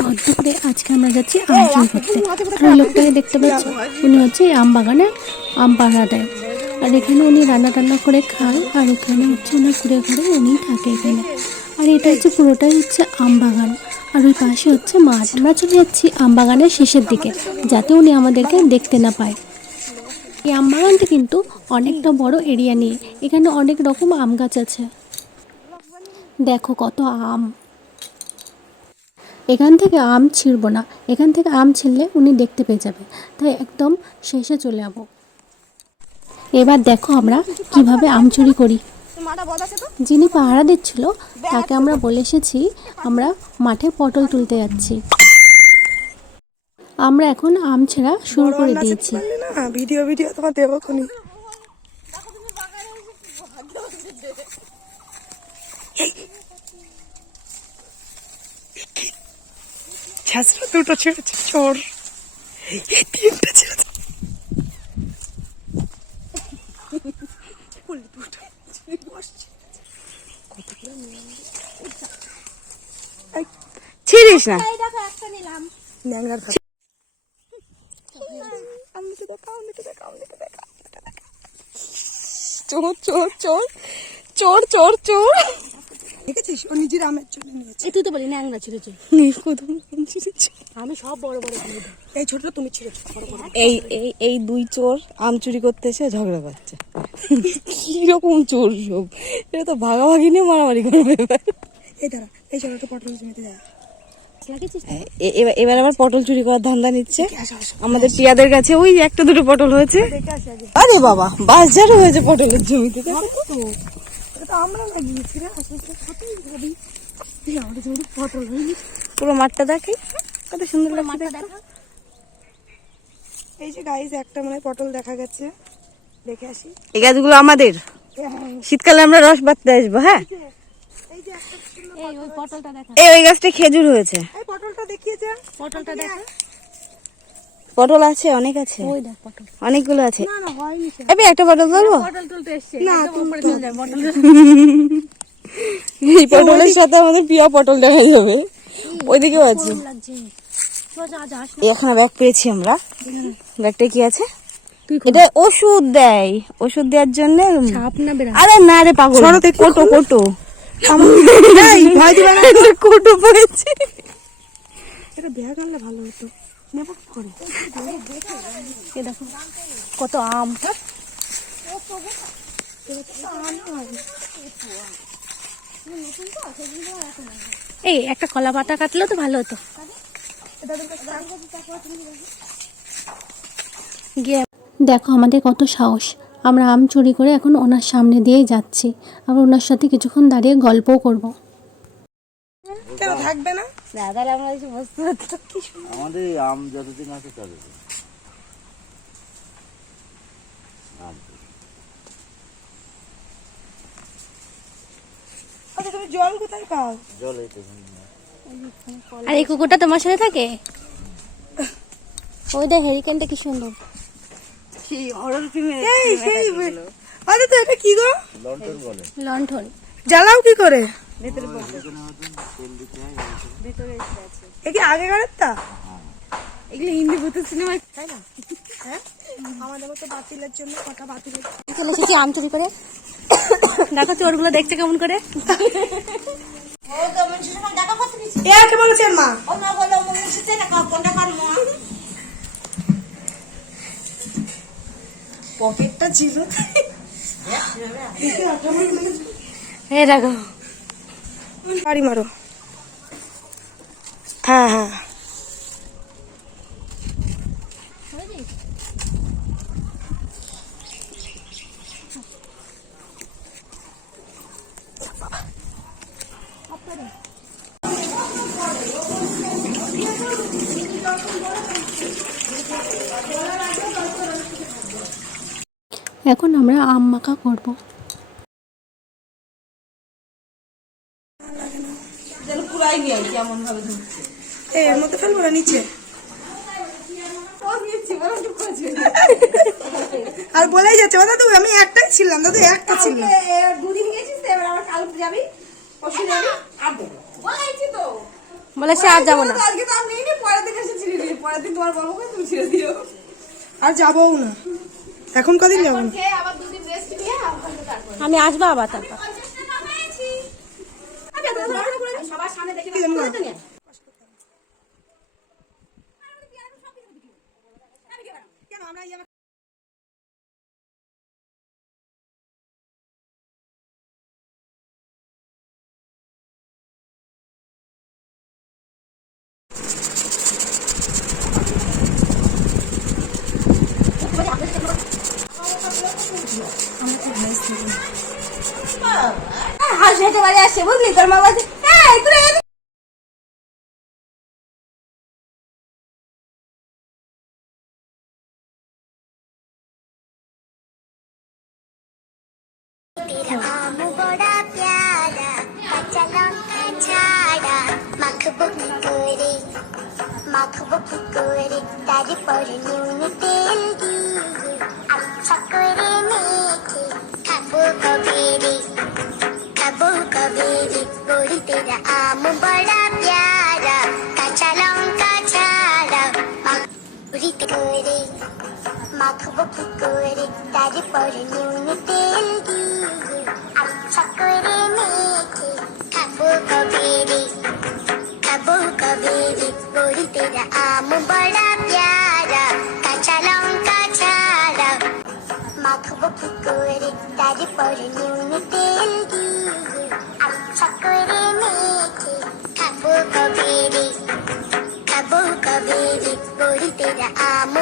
ভদ্র করে আজকে আমরা যাচ্ছি আম করতে। আর লোকটাকে দেখতে পাচ্ছি? উনি হচ্ছে আম বাগানে আম পাড়া দেয় আর এখানে উনি রান্না টান্না করে খায়, আর এখানে হচ্ছে ওনার ঘুরে ঘুরে উনি থাকে এখানে। আর এটা হচ্ছে পুরোটাই হচ্ছে আম বাগান। আর ওই পাশে হচ্ছে মাঠ আমরা চলে যাচ্ছি আম বাগানের শেষের দিকে, যাতে উনি আমাদেরকে দেখতে না পায়। এই আম বাগানটা কিন্তু অনেকটা বড় এরিয়া নিয়ে, এখানে অনেক রকম আম গাছ আছে। দেখো কত আম। এখান থেকে আম ছিঁড়ব না। এখান থেকে আম ছিঁড়লে উনি দেখতে পেয়ে যাবে। তাই একদম শেষে চলে যাব। এবার দেখো আমরা কীভাবে আম চুরি করি। যিনি পাহারা দিচ্ছিল, তাকে আমরা বলে এসেছি, আমরা মাঠে পটল তুলতে যাচ্ছি। আমরা এখন আম ছেঁড়া শুরু করে দিয়েছি। ভিডিও ভিডিও তোমার দেবো খুনি দুটো ছেড়েছে চোর। তিনটা ছেড়েছে। ছিড়িস না। চোর চোর চোর চোর চোর চোর। দেখেছিস? ও নিজের আমের জন্য নিয়েছে এই তুই তো বলি ন্যাংরা ছিঁড়েছে কোথাও আম ছিঁড়েছে আমি সব বড় বড়। এই ছোটটা তুমি ছিঁড়েছো। এই এই এই দুই চোর আম চুরি করতে এসে ঝগড়া করছে। কীরকম চোর সব? এটা তো ভাগাভাগি নিয়ে মারামারি করবে এবার। এই দাঁড়া এই ছোটটা পটল জমিতে যায়? এ- এবার আবার পটল চুরি করার ধান্দা নিচ্ছে। আমাদের পিয়াদের কাছে ওই একটা দুটো পটল হয়েছে। আরে বাবা বাজারও হয়েছে পটলের জমিতে তো। আমরা লাগিয়েছি রে আসলে কতই ভাবি আমাদের জমিতে পটল হয়নি পুরো মাঠটা দেখে? কত সুন্দর লাগছে দেখো। এই যে গাইজ একটা মানে পটল দেখা গেছে। দেখে আসি। এই গাছগুলো আমাদের। শীতকালে আমরা রস বাঁধতে আসব হ্যাঁ? এই ওই পটলটা দেখা। এই ওই গাছটা খেজুর হয়েছে। এই পটলটা দেখিয়েছে পটলটা দেখা। পটল আছে অনেক আছে। ওই দেখ পটল। অনেকগুলো আছে। না না হয়নি এবি একটা পটল তুলবো পটল তুলতে এসছে। না উপরে চলে যায় পটল এই পটলের সাথে আমাদের পিয়া পটল দেখা যাবে। ওইদিকেও আছে। এখানে ব্যাগ পেয়েছি আমরা। ব্যাগটা কি আছে? এটা ওষুধ দেয়। ওষুধ দেওয়ার জন্য আরে না রে পাগল। কোটো কোটো। কোটো পড়েছে। এটা ব্যাগ আনলে ভালো হতো। নেব করে এ দেখো, কত আম। এই, একটা কলা পাতা কাটলেও তো ভালো হতো। গিয়ে দেখো আমাদের কত সাহস। আমরা আম চুরি করে এখন ওনার সামনে দিয়েই যাচ্ছি। আবার ওনার সাথে কিছুক্ষণ দাঁড়িয়ে গল্পও করব। থাকবে না? না তাহলে আমরা কিছু বুঝতে পারছি আমাদের আম যতদিন আছে ততদিন। আচ্ছা তুমি জল কোথায় পাও? জল এই তো আর এই কুকুরটা তোমার সাথে থাকে? ওই দেখ হেরিকেনটা কি সুন্দর। সেই হরর ফিল্মে এই সেই আরে তো এটা কি গো? লন্ঠন বলে। জ্বালাও কি করে? এ কি আগেকারের তা এগুলো হিন্দি ভূতের সিনেমা তাই না? হ্যাঁ? আমাদের মতো বাতিলের জন্য কটা বাতিলের চলে এসেছি আম চুরি করে? দেখো চোরগুলো দেখছে কেমন করে। এ কে বলেছেন মা? পকেটটা ছিল। এই দেখো। বাড়ি মারো। হ্যাঁ হ্যাঁ। এখন আমরা আম মাখা করব। এই এর মধ্যে ফেলব না নিচে। আর বলেই যাচ্ছে দাদু আমি একটাই ছিলাম দাদু একটা ছিলাম। দুদিন গেছিস এবার আবার কাল যাবি পরশু যাবি আর দেবো বলাইছি তো। বলে সে আর যাব না। আজকে তো আমি নিইনি পরের দিন এসে ছিঁড়ে দিই পরের দিন তোমার বলব তুমি ছিঁড়ে দিও। আর যাবও না। এখন কদিন যাব? না আমি আসব আবার তারপর। কি জানো না? হাঁস হেঁটে বাড়ি আসছে বুঝলি তোর মা বলছে Makhubukukuri, makhubukukuri, tadi pori nyuni telgi. তেরা আম বড়া প্যারা কাঁচা লঙ্কা ছাড়া মাখুরিতে করে মাখবো কি করে তারপর নুন তেল দিয়ে আচ্ছা করে মেখে খাব কবেরে খাব কবেরে বড়ি তেরা আম বড়া প্যারা কাঁচা লঙ্কা ছাড়া মাখবো কি করে তারপর নুন তেল দিয়ে আচ্ছা করে কবেরে খাব